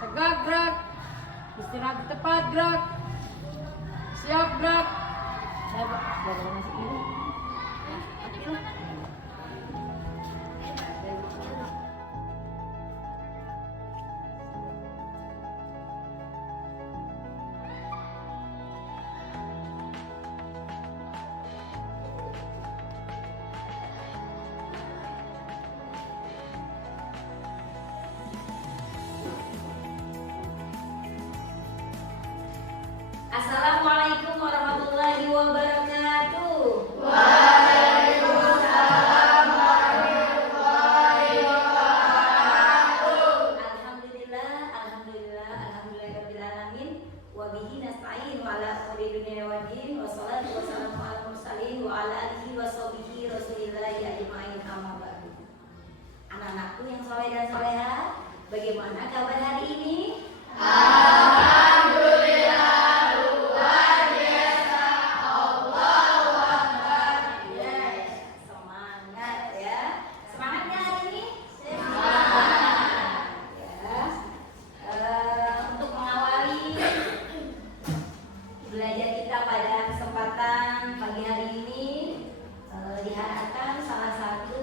Tegak gerak. Istirahat di tempat gerak. Siap gerak. Saya masuk dulu. Mati lah. Assalamualaikum warahmatullahi wabarakatuh. Alhamdulillahirabbil alamin. Wa bihi nasta'in wa ala umuri dunya waddin. Wassalatu wassalamu ala mursalin wa ala alihi washabihi rasulillahi ajmain, amma ba'du. Anak-anakku yang soleh dan soleha, bagaimana kabar hari ini? Semangat ya. Semangat nggak hari ini? Semangat. Ya. Untuk mengawali belajar kita pada kesempatan pagi hari ini, diharapkan salah satu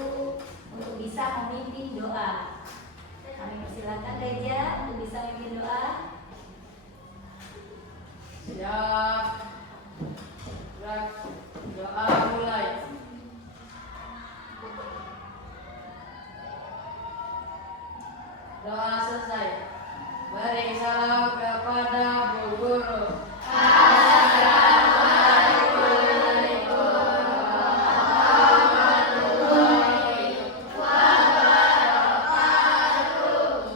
untuk bisa memimpin doa. Kami persilakan Reja untuk bisa memimpin doa. Siap. Gerak. Doa mulai. Doa selesai. Beri salam kepada Bu Guru.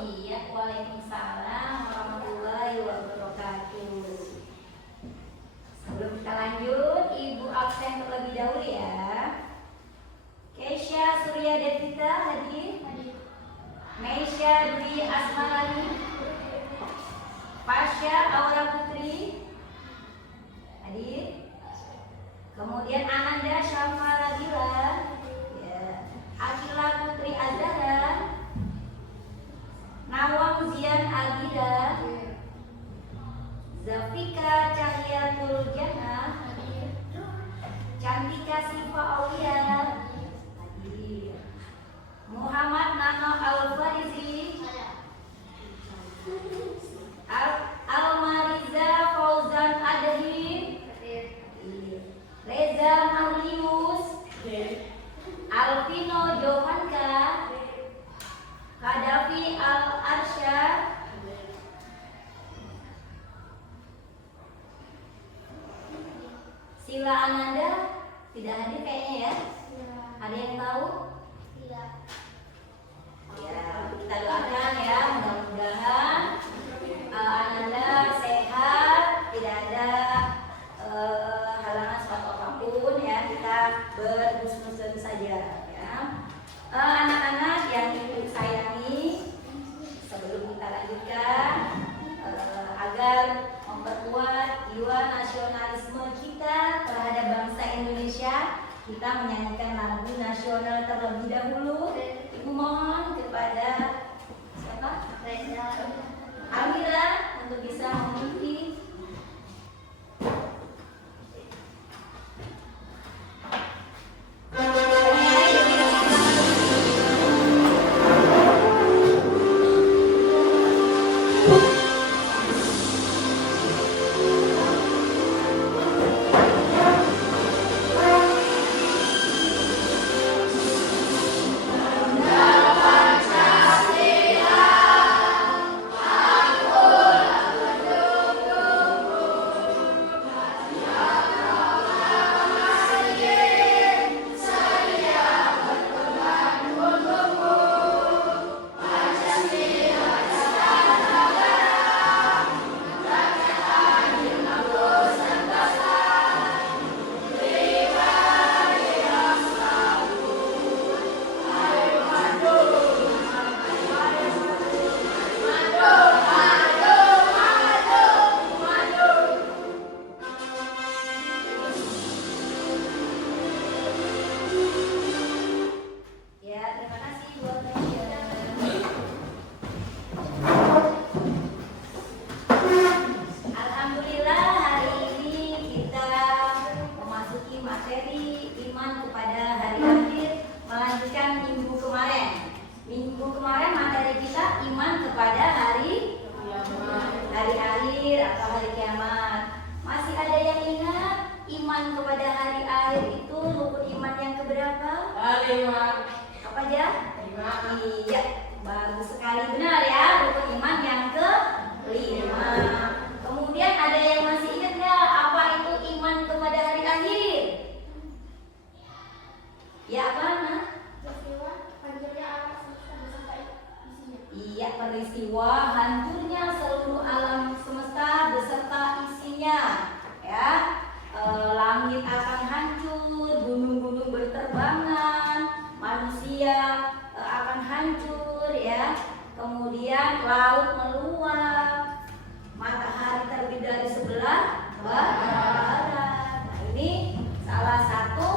Iya, waalaikumsalam warahmatullahi wabarakatuh. Sebelum kita lanjut, Ibu absen terlebih dahulu ya. Keisha Surya Devita hadir. Meisha Dwi Asmarani. Pasha Aura Putri hadir. Kemudian Ananda Syafma Radila, ya. Akila Putri Azhara, Nawang Zian Agida, Zafika Cahyatul Jannah, Cantika Sifa Aulia, Muhammad Nano Al-Farizi, Almariza Fauzan Adhi, Reza Marlius, Alvino Jovanka, Kadafi Al-Arsyad, Sila Ananda tidak hadir kayaknya ya. Ada yang tahu? Ya, kita doakan ya, mudah-mudahan Ananda sehat, tidak ada halangan suatu apapun ya, kita berhusnuzon saja ya. Anak-anak yang ibu sayangi, sebelum kita lanjutkan, agar memperkuat jiwa nasionalisme kita terhadap bangsa Indonesia, kita menyanyikan lagu nasional terlebih dahulu. Ibu mohon kepada siapa? Amira untuk bisa mengikuti. Dapat benar ya, rukun iman yang kelima. Kemudian ada yang masih ingat nggak apa itu iman kepada hari akhir? Ya apa nah? Iya, peristiwa hancurnya seluruh alam semesta beserta isinya, ya. Langit akan hancur, gunung-gunung berterbangan, manusia akan hancur, ya. Kemudian laut meluap, matahari terbit dari sebelah barat. Nah, ini salah satu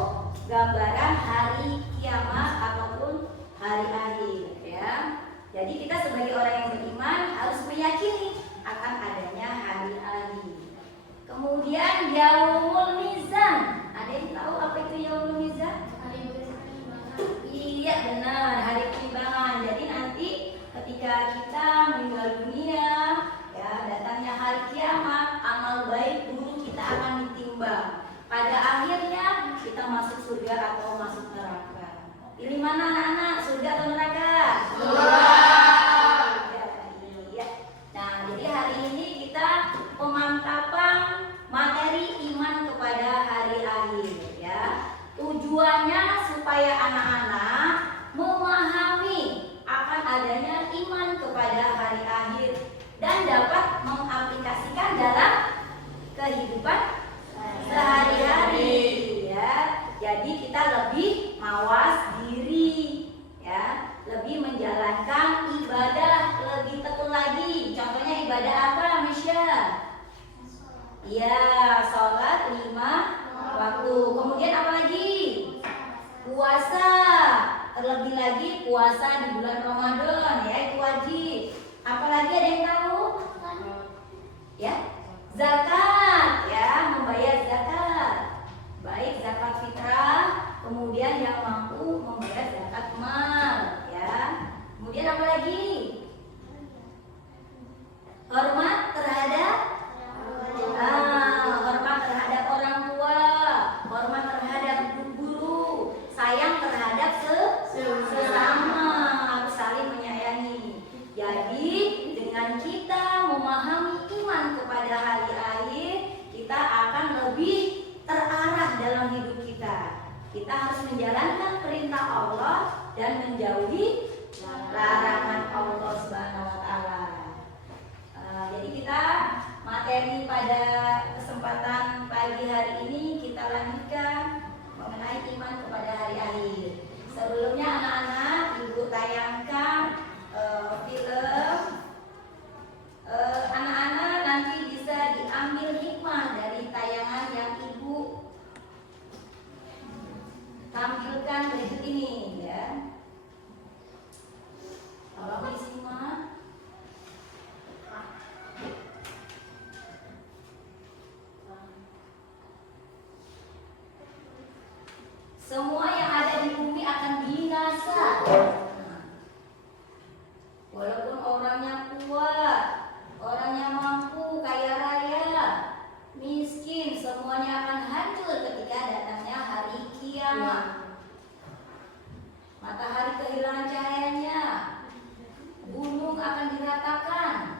gambaran hari kiamat ataupun hari akhir, ya. Jadi kita sebagai orang yang beriman harus meyakini akan adanya hari akhir. Kemudian yaumul mizan. Ada yang tahu apa itu yaumul mizan? Iya benar, hari timbangan. Jadi nanti ketika kita meninggal dunia, ya datangnya hari kiamat, amal baik buruk kita akan ditimbang. Pada akhirnya kita masuk surga atau masuk neraka. Pilih mana anak-anak, surga atau neraka? Surga. Iya. Nah, jadi hari ini kita pemantapan materi iman kepada hari akhir, ya. Tujuannya supaya anak-anak memahami akan adanya iman kepada hari akhir dan dapat mengaplikasikan dalam kehidupan sehari-hari, ya. Jadi kita lebih mawas diri, ya, lebih menjalankan ibadah lebih tekun lagi. Contohnya ibadah apa, Misha? Iya, sholat 5 waktu. Kemudian apa lagi? Puasa. Terlebih lagi puasa di bulan Ramadan, ya, itu wajib. Apalagi ada yang tahu? Ya, zakat, ya, membayar zakat. Baik zakat fitrah, kemudian yang mampu membayar zakat mal, ya. Kemudian apa lagi? Hormat terhadap hormat terhadap orang tua, hormat terhadap guru, sayang terhadap sesama, harus saling menyayangi. Jadi dengan kita memahami iman kepada hari akhir, kita akan lebih terarah dalam hidup kita. Kita harus menjalankan perintah Allah dan menjauhi larangan Allah Subhanahu wa taala. Jadi kita materi pada kesempatan pagi hari ini kita lanjutkan mengenai iman kepada hari akhir. Sebelumnya anak-anak, Ibu tayangkan film. Anak-anak nanti bisa diambil hikmah dari tayangan yang Ibu tampilkan berikut ini, ya. Kalau disimak. Semua yang ada di bumi akan binasa. Walaupun orangnya kuat, orangnya mampu, kaya raya, miskin, semuanya akan hancur ketika datangnya hari kiamat. Matahari kehilangan cahayanya, gunung akan diratakan.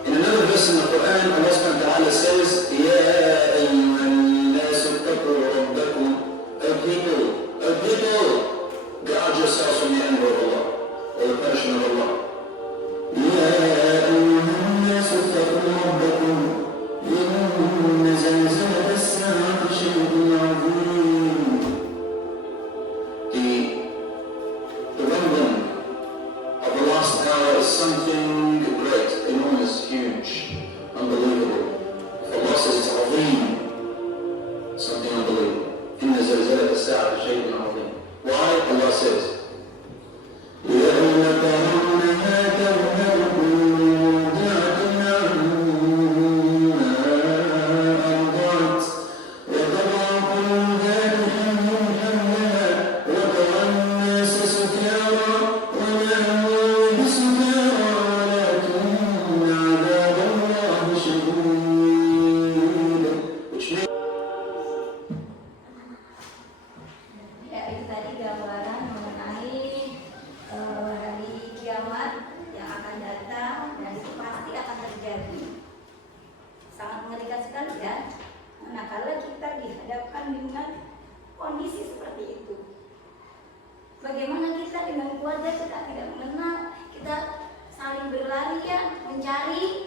In another verse in the Quran, Allah subhanahu wa ta'ala says, يَا أَيُّهَا النَّاسُ اتَّقُوا رَبَّكُمْ. O people, guard yourselves from the anger of Allah, or the punishment of Allah. يَا أَيُّهَا النَّاسُ اتَّقُوا رَبَّكُمْ إِنَّ زَلْزَلَةَ السَّاعَةِ شَيْءٌ عَظِيمٌ. The rumbling of the last hour is something great, enormous, huge, unbelievable. If Allah says it's azim, something unbelievable. إن زلزلة الساعة شيء عظيم. Why? Allah says, يوم ترونها تذهل كل مرضعة عما أرضعت وتضع كل ذات حمل حملها وترى الناس سكارى وما هم بسكارى ولكن عذاب الله شديد. Which means Ya, itu tadi gambar Bagaimana kita dengan keluarga kita tidak mengenal, kita saling berlarian mencari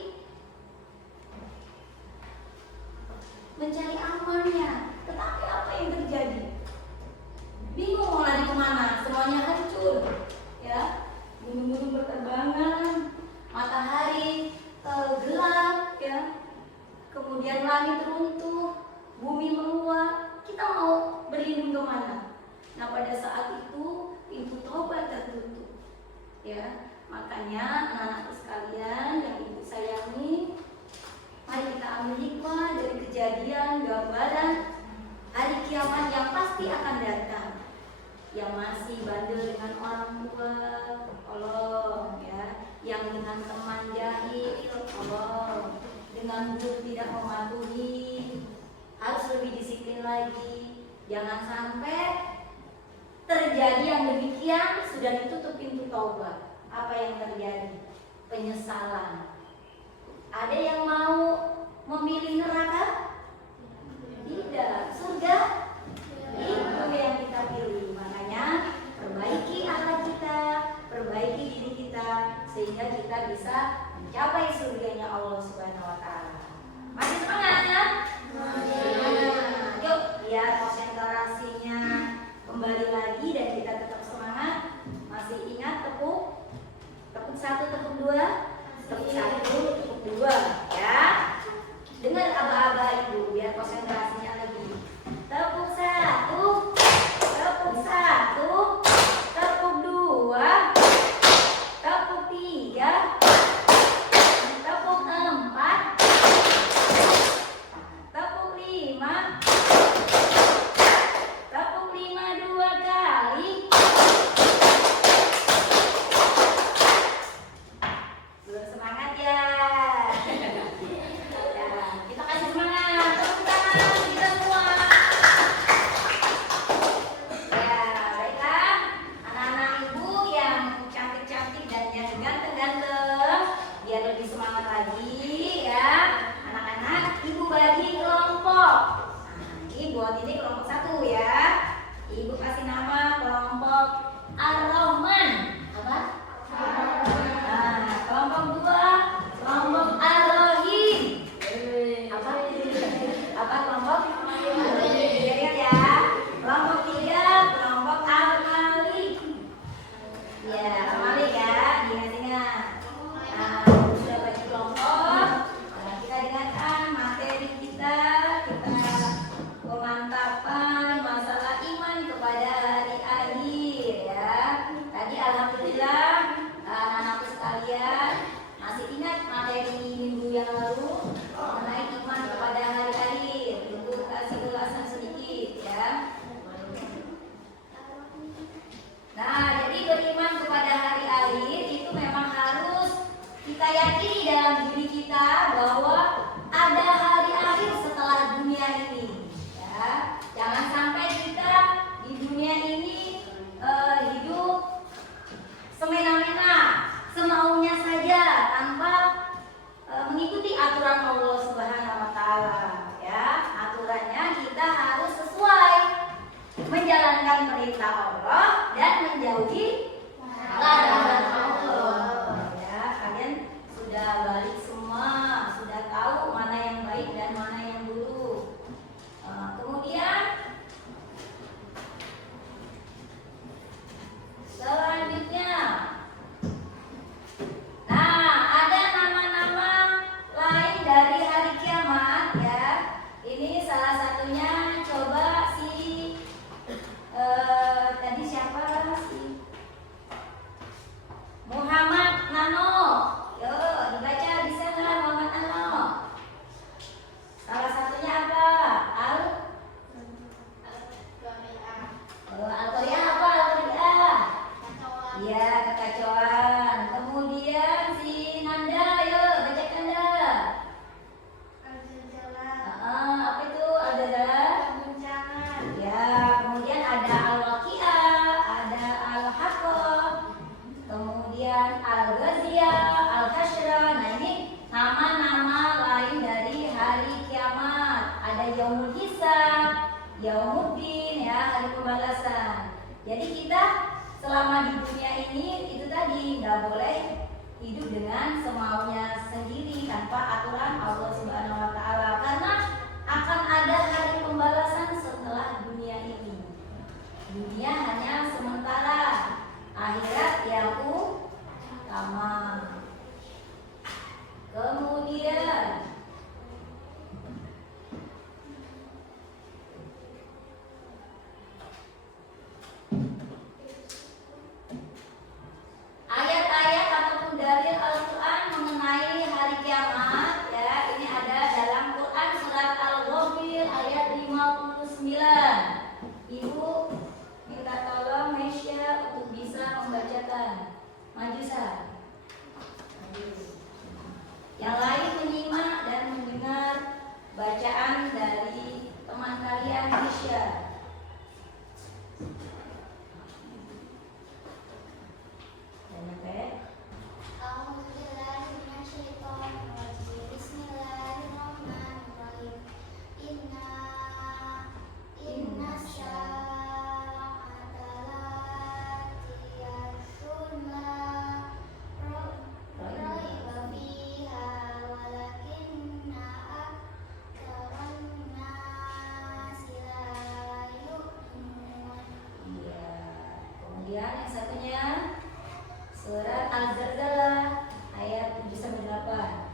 amannya. Tetapi apa yang terjadi? Bingung mau lari kemana, semuanya hancur, ya. Gunung-gunung berterbangan, matahari gelap, ya. Kemudian langit runtuh, bumi meluap. Kita mau berlindung kemana? Nah, pada saat itu pintu taubat tertutup, ya. Makanya anak-anakku sekalian yang ibu sayangi, mari kita ambil hikmah dari kejadian gambaran hari kiamat yang pasti akan datang. Yang masih bandel dengan orang tua, tolong, ya. Yang dengan teman jahil, tolong. Dengan guru tidak mematuhi, harus lebih disiplin lagi. Jangan sampai terjadi yang demikian, sudah ditutup pintu taubat. Apa yang terjadi? Penyesalan. Ada yang mau memilih neraka? Tidak. Surga? Itu yang kita pilih. Makanya perbaiki akhlak kita, perbaiki diri kita, sehingga kita bisa mencapai surganya Allah Subhanahu wa Ta'ala. Masih semangat? Yuk, biar konsentrasinya kembali lagi dan kita tetap semangat. Masih ingat tepuk satu, tepuk dua, tepuk satu, tepuk dua, ya. Dengar aba-aba ibu biar konsentrasinya lebih. Tepuk satu, tepuk dua, tepuk tiga, tepuk empat, tepuk lima dua kali. Belum semangat ya? Ya, kita kasih semangat, tepuk tangan kita semua. Ya, baiklah, anak-anak ibu yang cantik-cantik dan yang ganteng-ganteng, biar lebih semangat lagi, ya. Anak-anak, ibu bagi kelompok. Nah, ini buat ini kelompok satu, ya. Ibu kasih nama kelompok Ar-Rahman. Apa? Nah, kelompok dua, kelompok Ar-Rahim. Apa kelompok? Ingat ya. Kelompok tiga, kelompok Al-Malik. Ya, Al-Malik ya, ingat-ingat. Nah, sudah bagi kelompok. Nah, kita dengarkan materi kita pemantapan masalah iman kepada hari akhir, ya. Tadi alhamdulillah anak-anakku sekalian masih ingat materi minggu yang lalu mengenai iman kepada hari akhir. Ibu kasih ulasan sedikit, ya. Nah, jadi beriman kepada hari akhir itu memang harus kita yakini dalam diri kita bahwa ada hari akhir setelah dunia ini. Ya, jangan sampai kita di dunia ini hidup semena-mena, semaunya saja tanpa mengikuti aturan Allah Subhanahu wa Ta'ala. Ya, aturannya kita harus sesuai menjalankan perintah Allah dan menjauhi larangan Allah. Ya, kalian sudah balik semua, sudah tahu mana yang baik dan mana yang buruk. Kemudian selanjutnya, nah, ada nama-nama lain dari hari kiamat, ya. Ini salah satunya, coba tadi siapa sih? Muhammad Nano. Yuk dibaca, bisa nggak Muhammad Nano? Salah satunya apa? Al-Qari'ah apa? Al-Qari'ah? Iya, kekacauan. Kemudian si Nanda, yuk bacakan Nanda. Apa itu? Al-Zalzalah? Ya, kemudian ada Al-Waqi'ah, ada Al-Haqqah, kemudian Al-Ghaziyah, Al-Hasyra. Nah, ini nama-nama lain dari hari kiamat. Ada Yaumul Hisab, Yaumuddin, ya, hari pembalasan. Jadi kita selama di dunia ini itu tadi nggak boleh hidup dengan semaunya sendiri tanpa aturan Allah Subhanahu wa taala, karena akan ada hari pembalasan setelah dunia ini. Dunia hanya sementara, akhirat yang utama. Kemudian ayat-ayat ataupun dalil Al-Quran mengenai hari kiamat, ya, ini ada dalam Quran surat Al-Ghafir ayat 59. Ibu minta tolong Mesya untuk bisa membacakan. Maju Sa. Yang lain menyimak dan mendengar bacaan dari teman kalian Mesya. Kemudian yang satunya surat Al-Zalzalah ayat 7-8.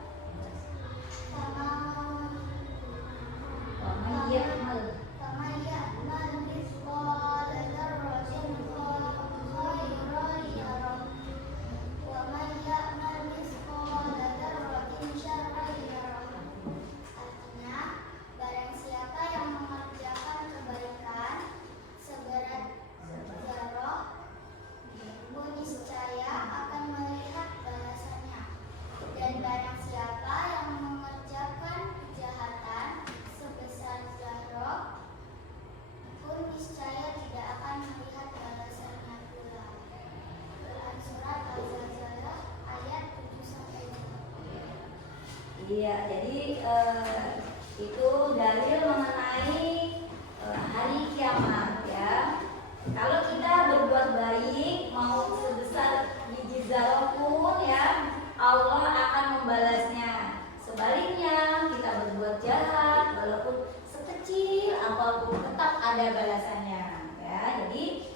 Iya, jadi itu dalil mengenai hari kiamat, ya. Kalau kita berbuat baik mau sebesar biji zarah pun, ya, Allah akan membalasnya. Sebaliknya kita berbuat jahat walaupun sekecil apapun tetap ada balasannya, ya. Jadi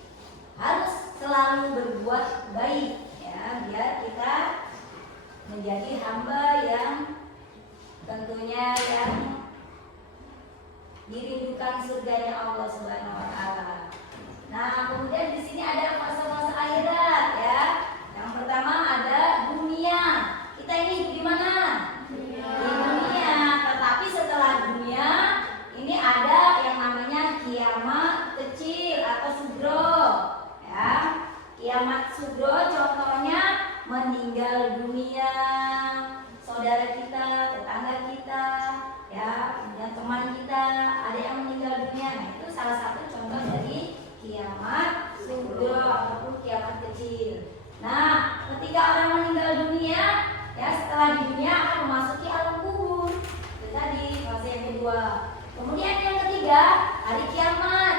harus selalu berbuat baik, ya, biar kita menjadi hamba yang tentunya yang dirindukan surganya Allah Subhanahu wa taala. Nah, kemudian di sini ada fase-fase akhirat, ya. Yang pertama ada dunia. Kita ini hidup di mana? Di dunia. Tetapi setelah dunia ini ada yang namanya kiamat kecil atau sugro, ya. Kiamat sugro contohnya meninggal dunia saudara kita, tetangga kita, ya, kemudian teman kita, ada yang meninggal dunia. Nah, itu salah satu contoh dari kiamat sugro ataupun kiamat kecil. Nah, ketika orang meninggal dunia, ya, setelah di dunia akan memasuki alam kubur. Itu tadi fase yang kedua. Kemudian yang ketiga, hari kiamat.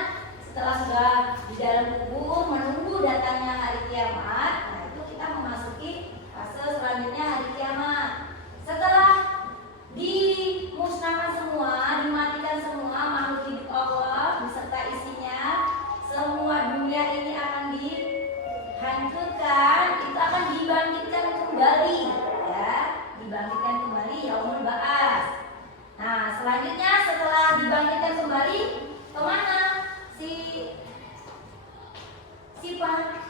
Setelah sudah di dalam kubur menunggu datangnya hari kiamat, nah itu kita memasuki fase selanjutnya hari kiamat. Setelah dimusnahkan semua, dimatikan semua makhluk hidup Allah beserta isinya, semua dunia ini akan dihancurkan, itu akan dibangkitkan kembali, ya, dibangkitkan kembali yaumul ba'ats. Nah, selanjutnya setelah dibangkitkan kembali, kemana si Pak?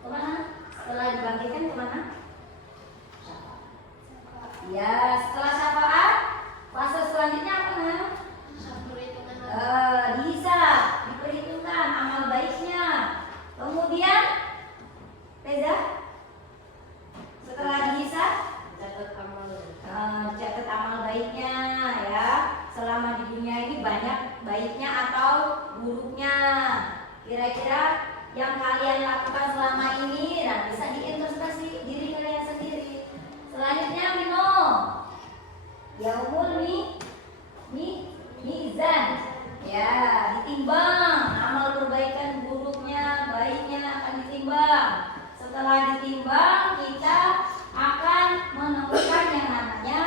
Kemana? Setelah dibangkitkan kemana? Ya, setelah syafaat, fase selanjutnya apa, Nah? Dihisab, diperhitungkan amal baiknya. Kemudian, Reza, setelah dihisab, catat amal baiknya, ya. Selama di dunia ini banyak baiknya atau buruknya. Kira-kira yang kalian ditimbang. Setelah ditimbang, kita akan menemukan yang namanya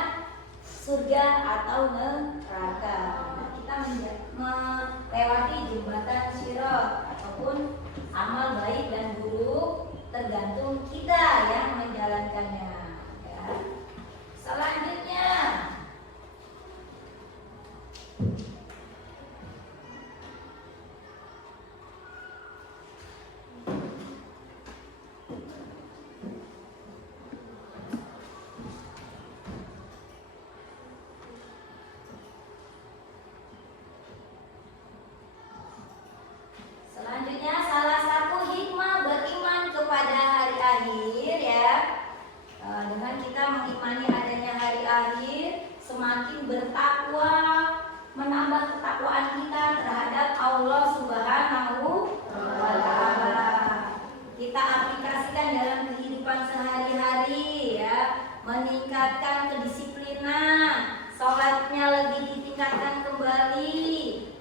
surga atau neraka. Kita melewati jembatan Sirat ataupun amal baik dan buruk tergantung kita yang menjalankannya. Ya. Selanjutnya, salah satu hikmah beriman kepada hari akhir ya, dengan kita mengimani adanya hari akhir, semakin bertakwa, menambah ketakwaan kita terhadap Allah Subhanahu wa Ta'ala. Kita aplikasikan dalam kehidupan sehari-hari ya, meningkatkan kedisiplinan, sholatnya lebih ditingkatkan kembali,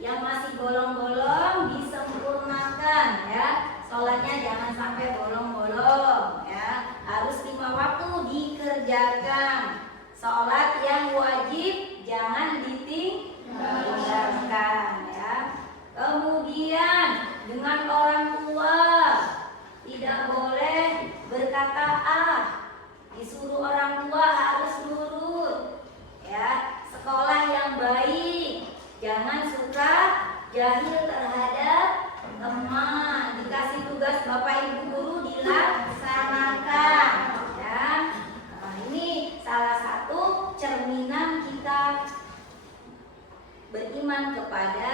yang masih bolong-bolong disempurnakan ya, sholatnya jangan sampai bolong-bolong ya, harus 5 waktu dikerjakan, sholat yang wajib jangan ditinggalkan ya. Kemudian dengan orang tua tidak boleh berkata disuruh orang tua harus nurut ya. Sekolah yang baik, jangan suka jahil terhadap teman. Dikasih tugas Bapak Ibu guru dilaksanakan ya. Nah, ini salah satu cerminan kita beriman kepada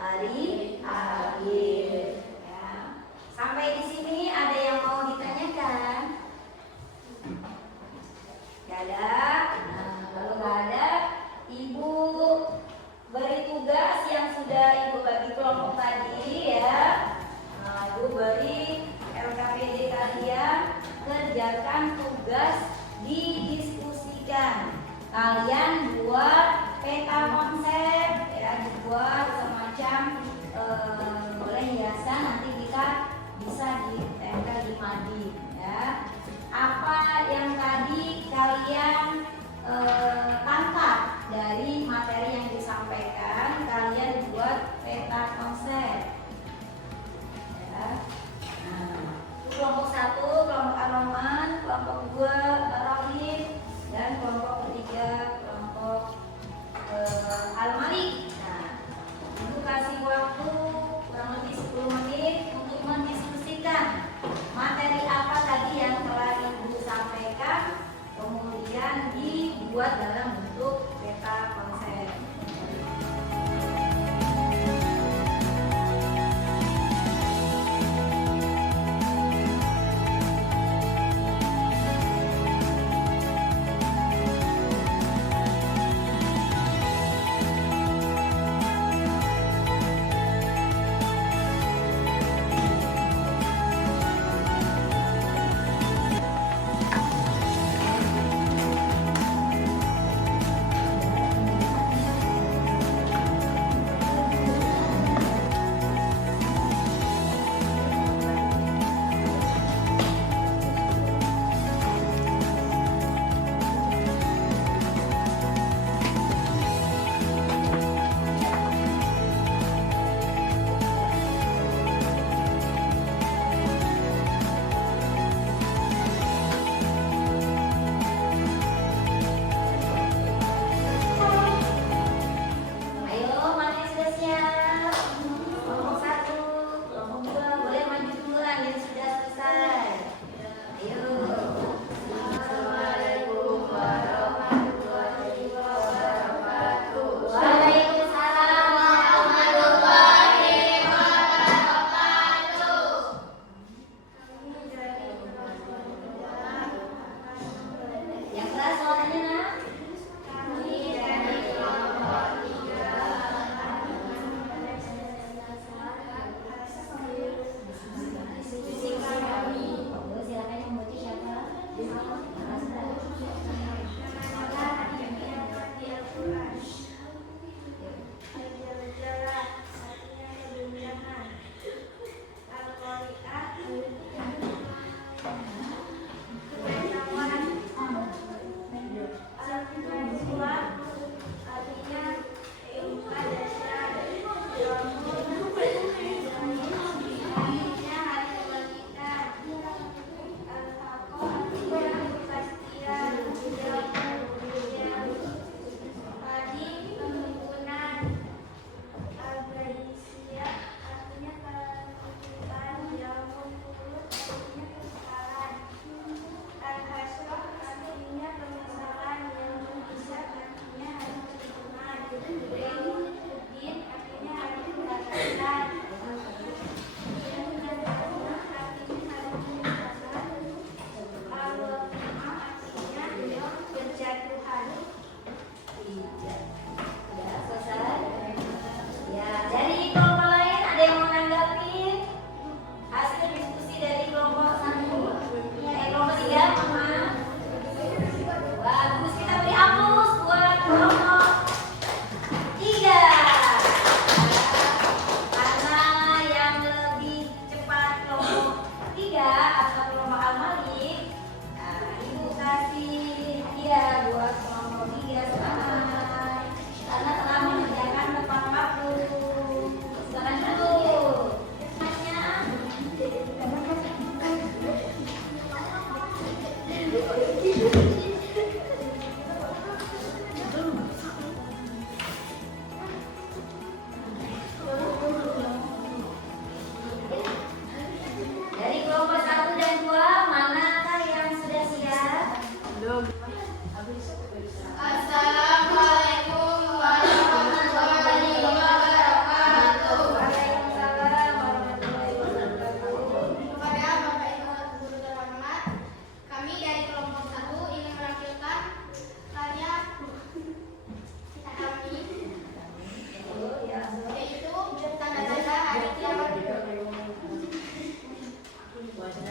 hari akhir ya. Sampai di sini ada yang mau ditanyakan? Gak ada? Nah, kalau gak ada, Ibu beri tugas yang sudah Ibu bagi kelompok tadi ya. Nah, Ibu beri LKPD kalian, kerjakan tugas, didiskusikan. Kalian buat peta konsep ya, dibuat semacam boleh hiasan, nanti kita bisa ditempel di mading ya. Apa yang tadi kalian tangkap dari materi yang disampaikan, kalian buat peta konsep ya. Nah, kelompok 1 kelompok Anoman, kelompok 2 Rahim, dan kelompok 3 kelompok Al-Malik. Nah, Ibu kasih waktu kurang lebih 10 menit untuk mendiskusikan materi apa tadi yang telah Ibu sampaikan, kemudian dibuat dalam bentuk peta konsep.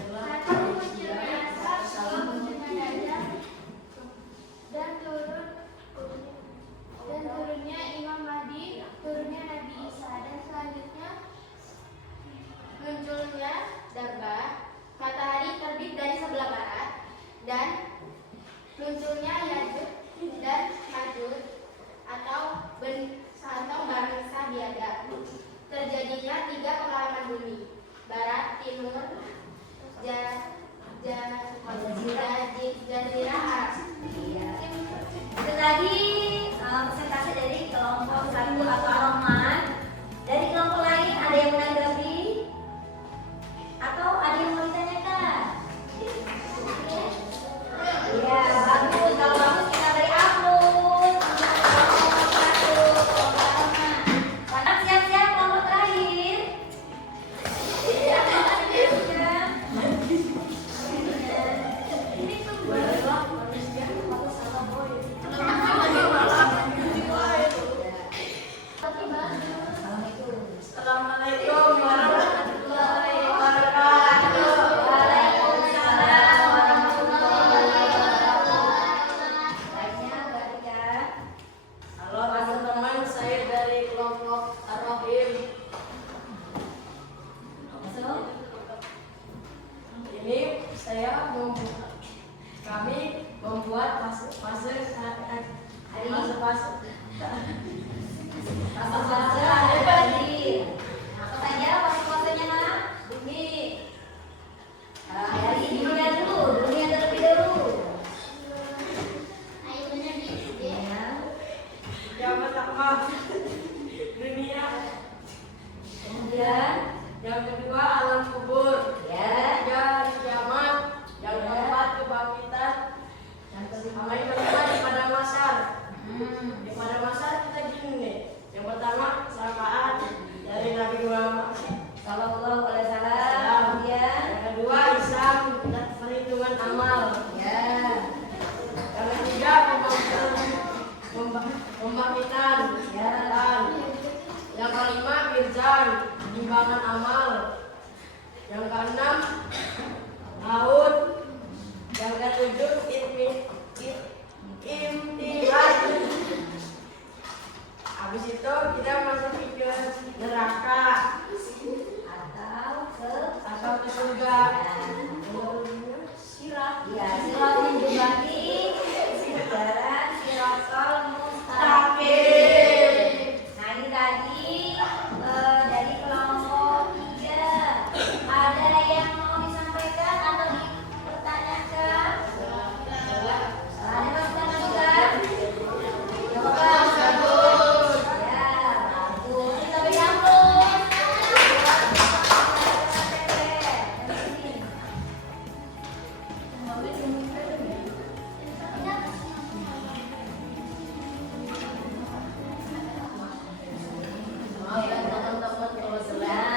Satu muncul Yasa, dua munculnya Dajjal, dan turunnya Imam Mahdi, turunnya Nabi Isa, dan selanjutnya munculnya Dabba, matahari terbit dari sebelah barat, dan munculnya Yajuj dan Majuj atau bangsa biadab. Terjadinya 3 pengalaman bumi, barat, timur, jazirah Arab. Iya. Itu tadi presentasi dari kelompok 1 atau Ar-Rahman. Dari kelompok lain ada yang mau menanggapi? Atau ada yang mau ditanyakan? Iya, bagus. Kalau bagus kita beri upload. Kelompok 1, kelompok Ar-Rahman. Sekarang siap-siap kelompok terakhir. Iya. Assalamualaikum warahmatullahi wabarakatuh. Waalaikumsalam warahmatullahi wabarakatuh. Baiknya perhatikan. Halo teman-teman, saya dari kelompok Ar-Rahim. Masuk. Ini kami membuat fase Fase ada tadi. Apa saja fase-fasenya, Nak? bumi. Dari dunia dulu, dunia terlebih dahulu. Ayo benar di Ya. Yang pertama dunia, Kemudian, yang kedua alam kubur, ya. ketiga hari kiamat, yang keempat kebangkitan, sama yang kelima di padang mahsyar. Di padang mahsyar kita gini nih. Yang pertama syafaat dari Nabi Muhammad. Sallallahu alaihi wasallam. Kemudian, Yang kedua hisab dan perhitungan amal. ya. Yang ketiga pembangkitan. Ya. Yang kelima mizan, timbangan amal. Yang keenam laut. Yang ketujuh imtihan. Habis itu kita masuk ke neraka atau ke surga. Sirat. Ya, sirat menjembati jalan Siratal Mustaqim. Nah, ini tadi dari kelompok 3. Ada yang mau disampaikan atau dipertanyakan? Ada yang mau ditanyakan? Bagus. Ya, bagus. Kita beri ampun.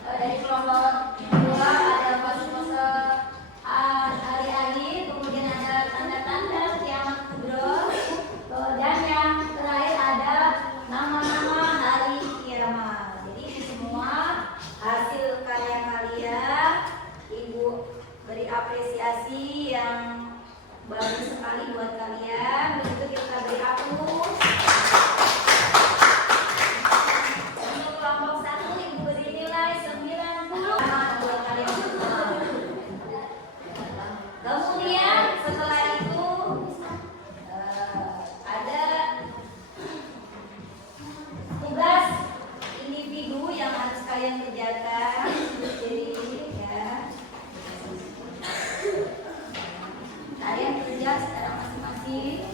Dari kelompok 2 ada fase-fase hari akhir, kemudian ada tanda-tanda kiamat kubro, dan yang terakhir ada nama-nama hari kiamat. Jadi ini semua hasil karya kalian. Ibu beri apresiasi yang bagus sekali buat kalian. Begitu kita beri aplaus. Untuk kelompok 1 Ibu beri nilai 90 buat kalian semua. Kemudian setelah itu ada tugas individu yang harus kalian kerjakan. Jadi ya, kalian kerja secara masing-masing.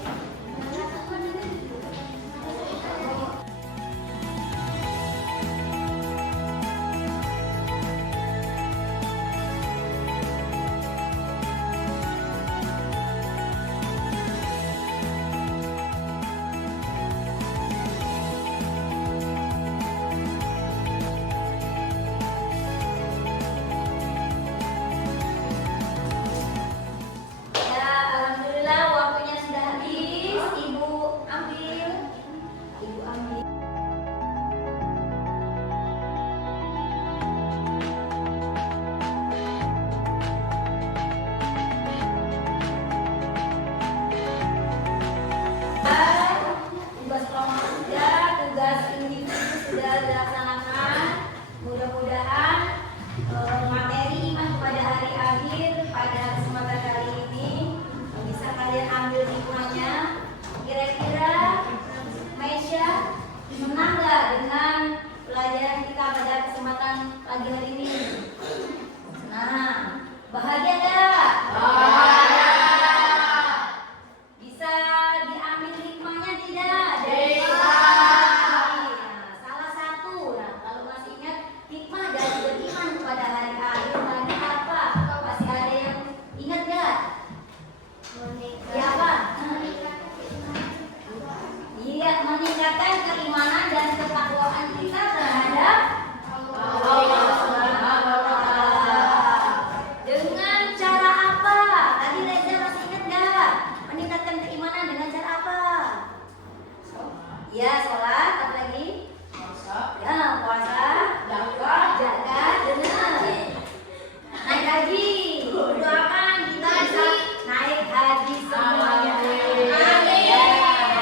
terakhir pada kesempatan kali ini bisa kalian ambil hikmahnya. Kira-kira Maisha senang nggak dengan pelajaran kita pada kesempatan pagi hari ini? Nah, bahagia nggak? Bahagia. Bisa diambil hikmahnya tidak? Bisa. Nah, salah satu, nah kalau masih ingat hikmah dari beriman kepada hari akhir tadi apa? Masih ada yang ingat nggak? Ya apa? Iya, meningkatkan keimanan dan ketakwaan kita terhadap Allah Subhanahu wa Ta'ala. Dengan cara apa? Tadi Reza masih ingat nggak? Meningkatkan keimanan dengan cara apa? Ya, sholat, apa lagi? Ya, puasa, zakat, benar. Naik haji, doakan kita bisa naik haji semuanya. Ya,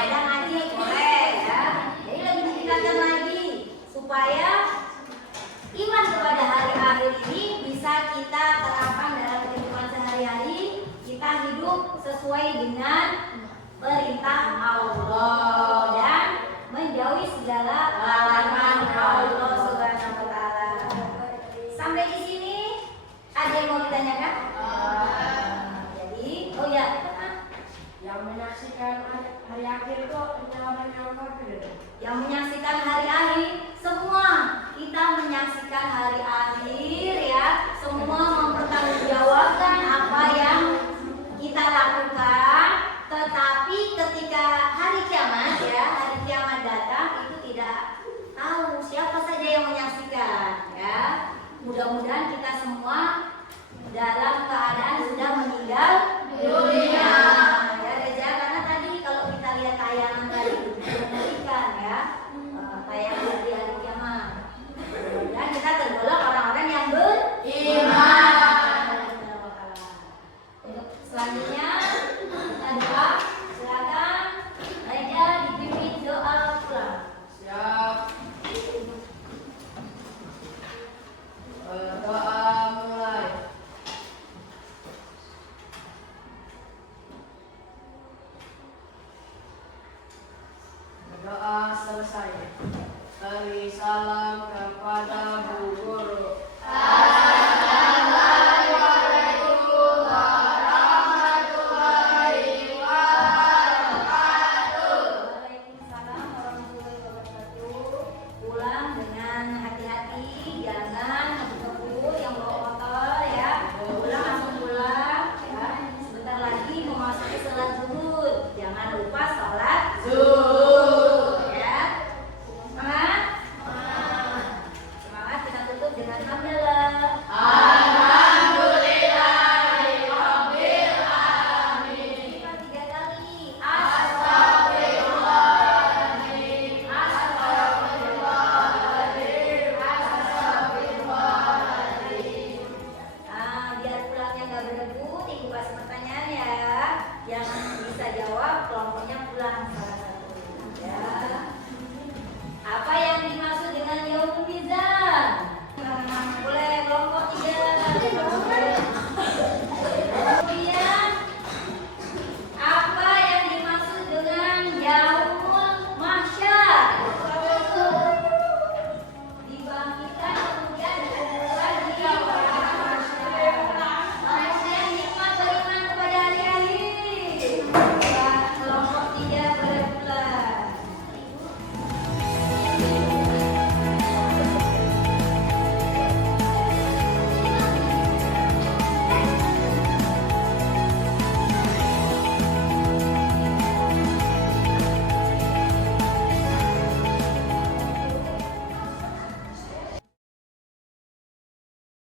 yang haji boleh ya. Jadi lebih ditingkatkan lagi supaya iman kepada hari akhir ini bisa kita terapkan dalam kehidupan sehari-hari. Kita hidup sesuai dengan perintah Allah.